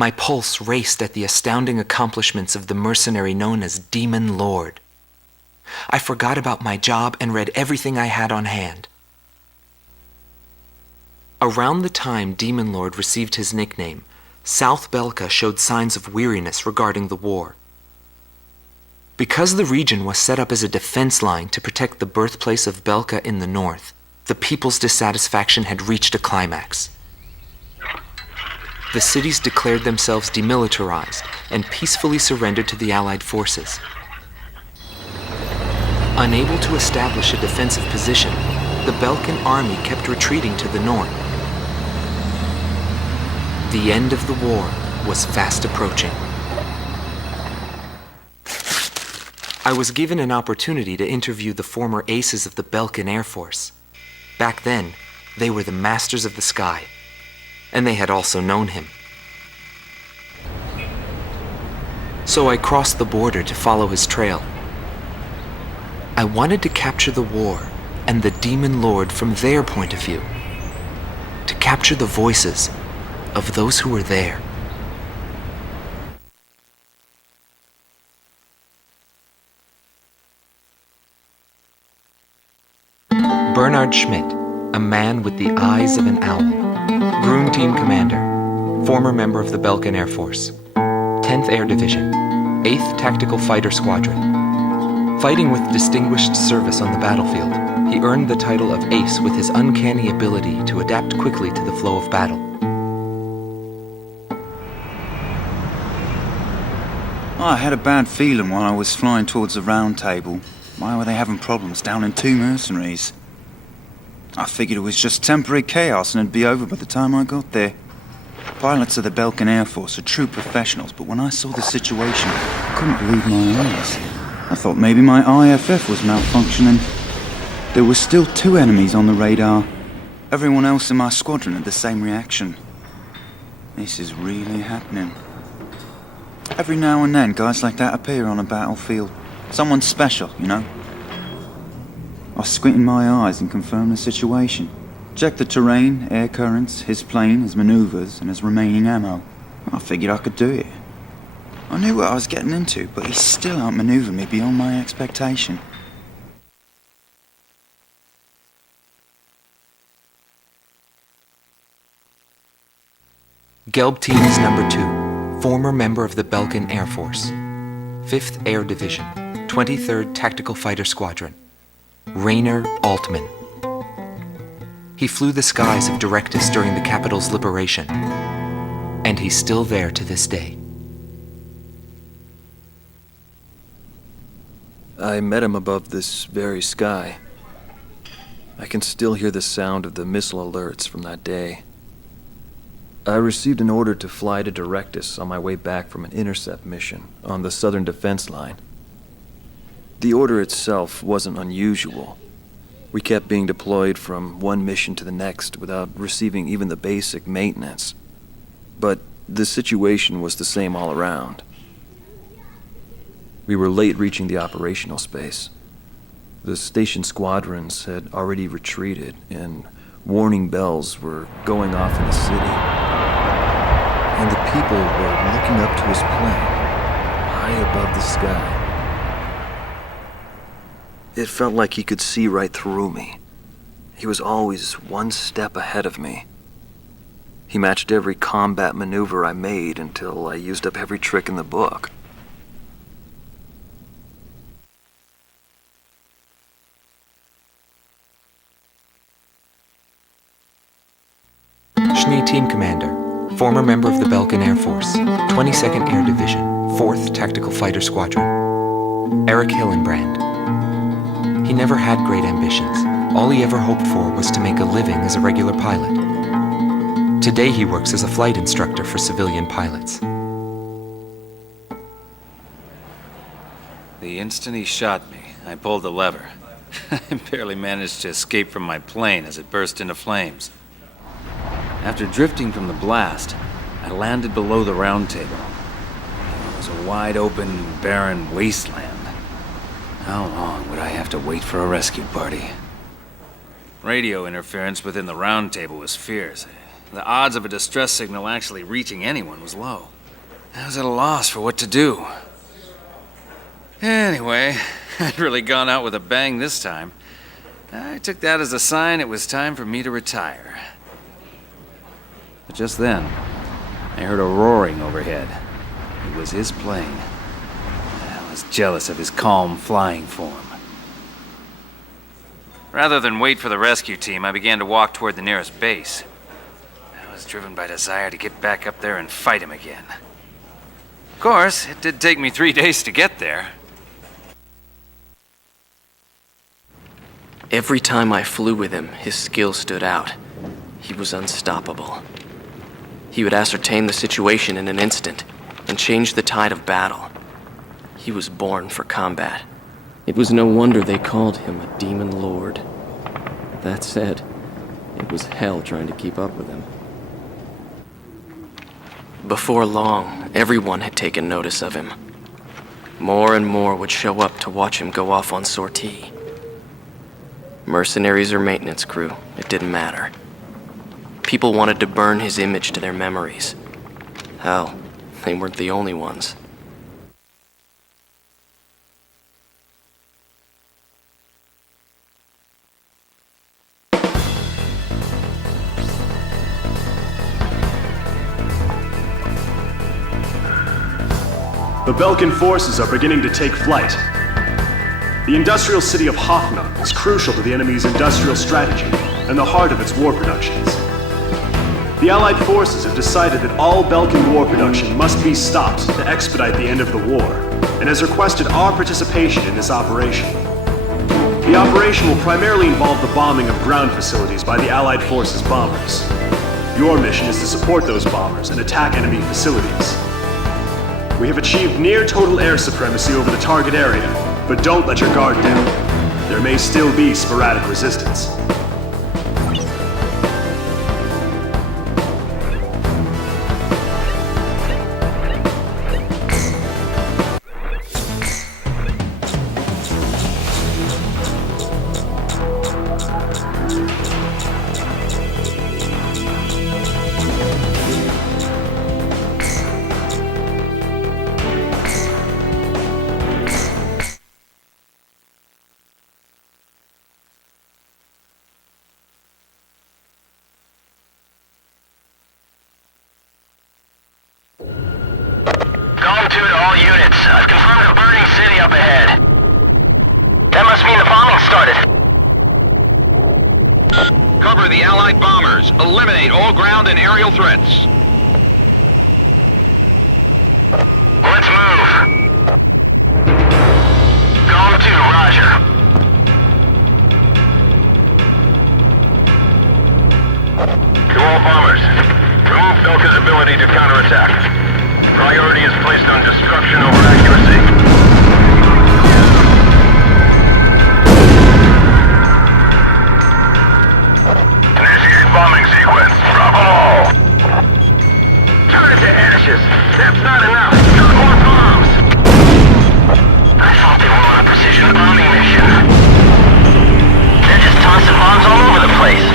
My pulse raced at the astounding accomplishments of the mercenary known as Demon Lord. I forgot about my job and read everything I had on hand. Around the time Demon Lord received his nickname, South Belka showed signs of weariness regarding the war. Because the region was set up as a defense line to protect the birthplace of Belka in the north, the people's dissatisfaction had reached a climax. The cities declared themselves demilitarized and peacefully surrendered to the Allied forces. Unable to establish a defensive position, the Belkan army kept retreating to the north. The end of the war was fast approaching. I was given an opportunity to interview the former aces of the Belkan Air Force. Back then, they were the masters of the sky, and they had also known him. So I crossed the border to follow his trail. I wanted to capture the war and the Demon Lord from their point of view, to capture the voices of those who were there. Bernard Schmidt, a man with the eyes of an owl. Groom Team Commander, former member of the Belkan Air Force. 10th Air Division, 8th Tactical Fighter Squadron. Fighting with distinguished service on the battlefield, he earned the title of Ace with his uncanny ability to adapt quickly to the flow of battle. I had a bad feeling while I was flying towards the round table. Why were they having problems down in 2 mercenaries? I figured it was just temporary chaos and it'd be over by the time I got there. Pilots of the Belkan Air Force are true professionals, but when I saw the situation, I couldn't believe my eyes. I thought maybe my IFF was malfunctioning. There were still 2 enemies on the radar. Everyone else in my squadron had the same reaction. This is really happening. Every now and then, guys like that appear on a battlefield. Someone special, you know? I squinted my eyes and confirmed the situation. Checked the terrain, air currents, his plane, his maneuvers, and his remaining ammo. I figured I could do it. I knew what I was getting into, but he still outmaneuvered me beyond my expectation. Gelb Team is number 2, former member of the Belkan Air Force. 5th Air Division, 23rd Tactical Fighter Squadron. Rainer Altman. He flew the skies of Directus during the capital's liberation, and he's still there to this day. I met him above this very sky. I can still hear the sound of the missile alerts from that day. I received an order to fly to Directus on my way back from an intercept mission on the southern defense line. The order itself wasn't unusual. We kept being deployed from one mission to the next without receiving even the basic maintenance. But the situation was the same all around. We were late reaching the operational space. The station squadrons had already retreated, and warning bells were going off in the city. And the people were looking up to his plane, high above the sky. It felt like he could see right through me. He was always one step ahead of me. He matched every combat maneuver I made until I used up every trick in the book. Schnee Team Commander, former member of the Belkan Air Force, 22nd Air Division, 4th Tactical Fighter Squadron. Eric Hillenbrand. He never had great ambitions. All he ever hoped for was to make a living as a regular pilot. Today he works as a flight instructor for civilian pilots. The instant he shot me, I pulled the lever. I barely managed to escape from my plane as it burst into flames. After drifting from the blast, I landed below the round table. It was a wide-open, barren wasteland. How long would I have to wait for a rescue party? Radio interference within the round table was fierce. The odds of a distress signal actually reaching anyone was low. I was at a loss for what to do. Anyway, I'd really gone out with a bang this time. I took that as a sign it was time for me to retire. But just then, I heard a roaring overhead. It was his plane. I was jealous of his calm flying form. Rather than wait for the rescue team, I began to walk toward the nearest base. I was driven by desire to get back up there and fight him again. Of course, it did take me 3 days to get there. Every time I flew with him, his skill stood out. He was unstoppable. He would ascertain the situation in an instant and change the tide of battle. He was born for combat. It was no wonder they called him a demon lord. That said, it was hell trying to keep up with him. Before long, everyone had taken notice of him. More and more would show up to watch him go off on sortie. Mercenaries or maintenance crew, it didn't matter. People wanted to burn his image to their memories. Hell, they weren't the only ones. The Belkan forces are beginning to take flight. The industrial city of Hoffnung is crucial to the enemy's industrial strategy and the heart of its war productions. The Allied forces have decided that all Belkan war production must be stopped to expedite the end of the war, and has requested our participation in this operation. The operation will primarily involve the bombing of ground facilities by the Allied forces' bombers. Your mission is to support those bombers and attack enemy facilities. We have achieved near total air supremacy over the target area, but don't let your guard down. There may still be sporadic resistance. Cover the Allied bombers. Eliminate all ground and aerial threats. Let's move. Gone 2, roger. To all bombers, remove Belka's ability to counterattack. Priority is placed on destruction over accuracy. Bombing sequence. Drop them all. Turn it to ashes. That's not enough. Drop more bombs. I thought they were on a precision bombing mission. They're just tossing bombs all over the place.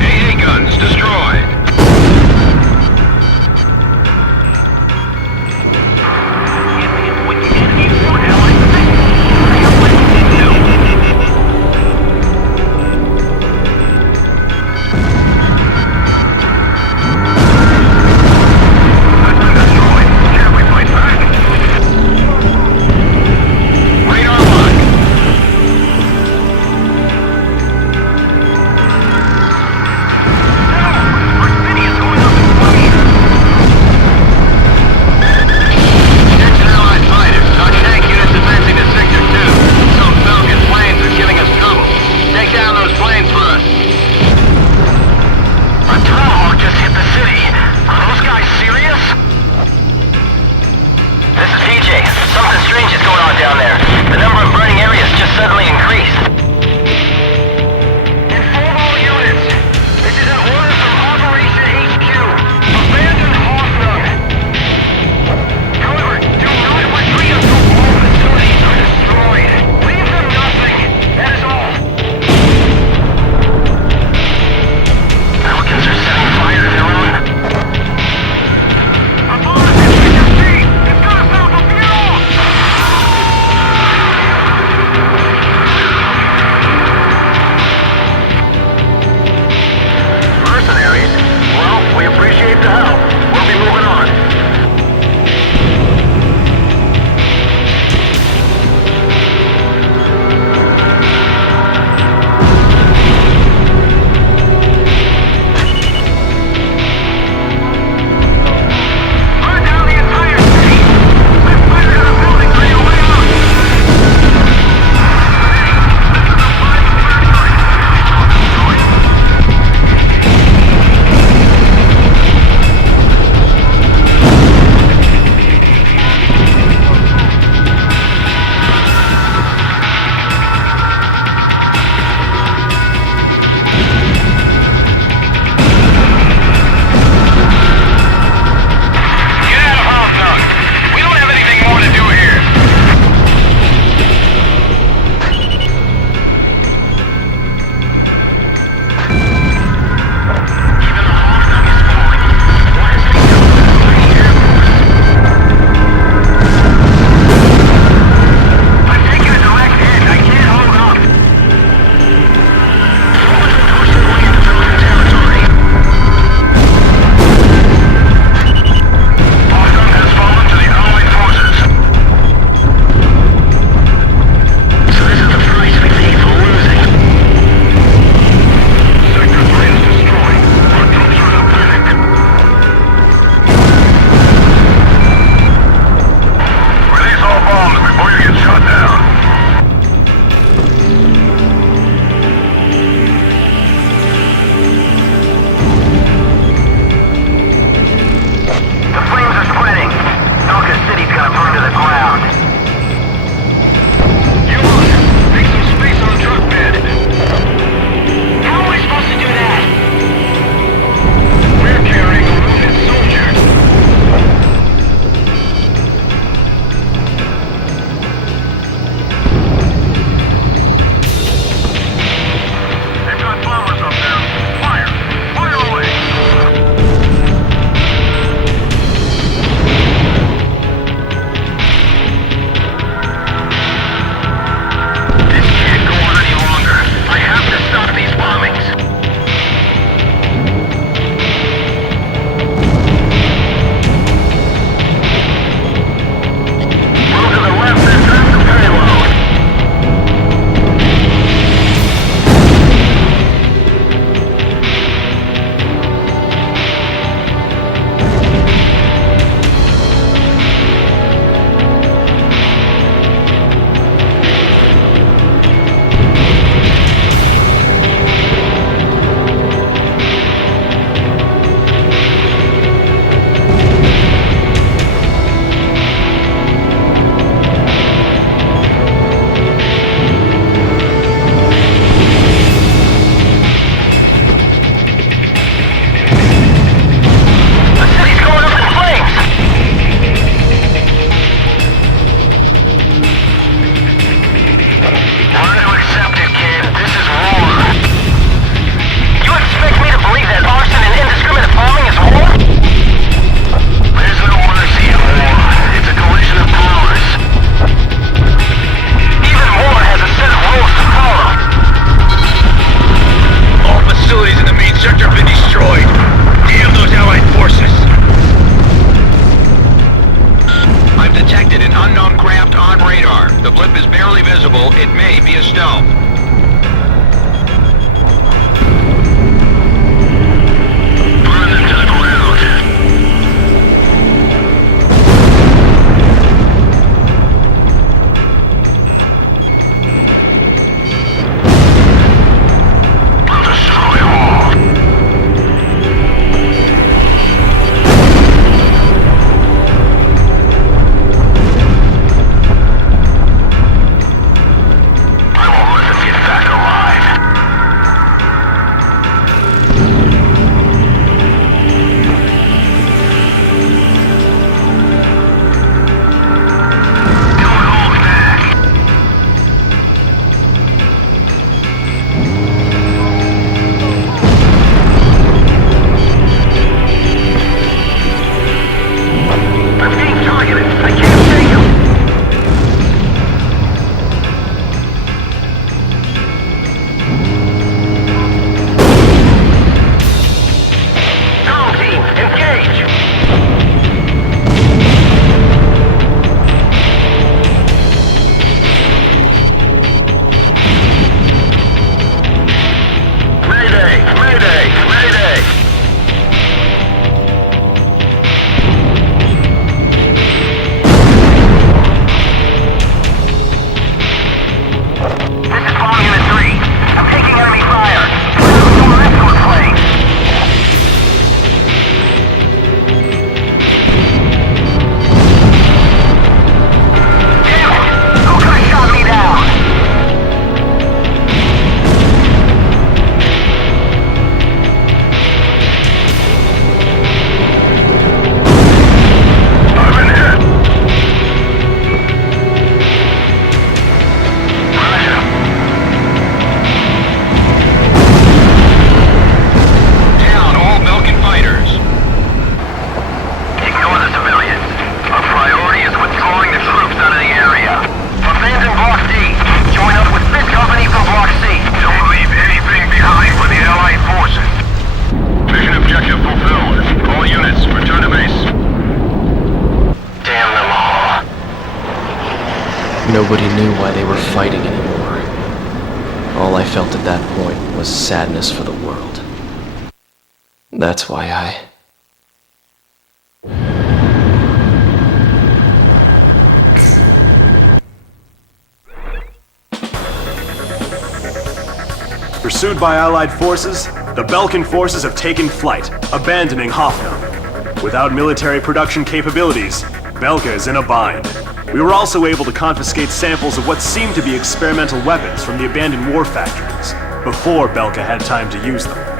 AA guns destroyed. Nobody knew why they were fighting anymore. All I felt at that point was sadness for the world. That's why I... Pursued by Allied forces, the Belkan forces have taken flight, abandoning Hoffnung. Without military production capabilities, Belka is in a bind. We were also able to confiscate samples of what seemed to be experimental weapons from the abandoned war factories, before Belka had time to use them.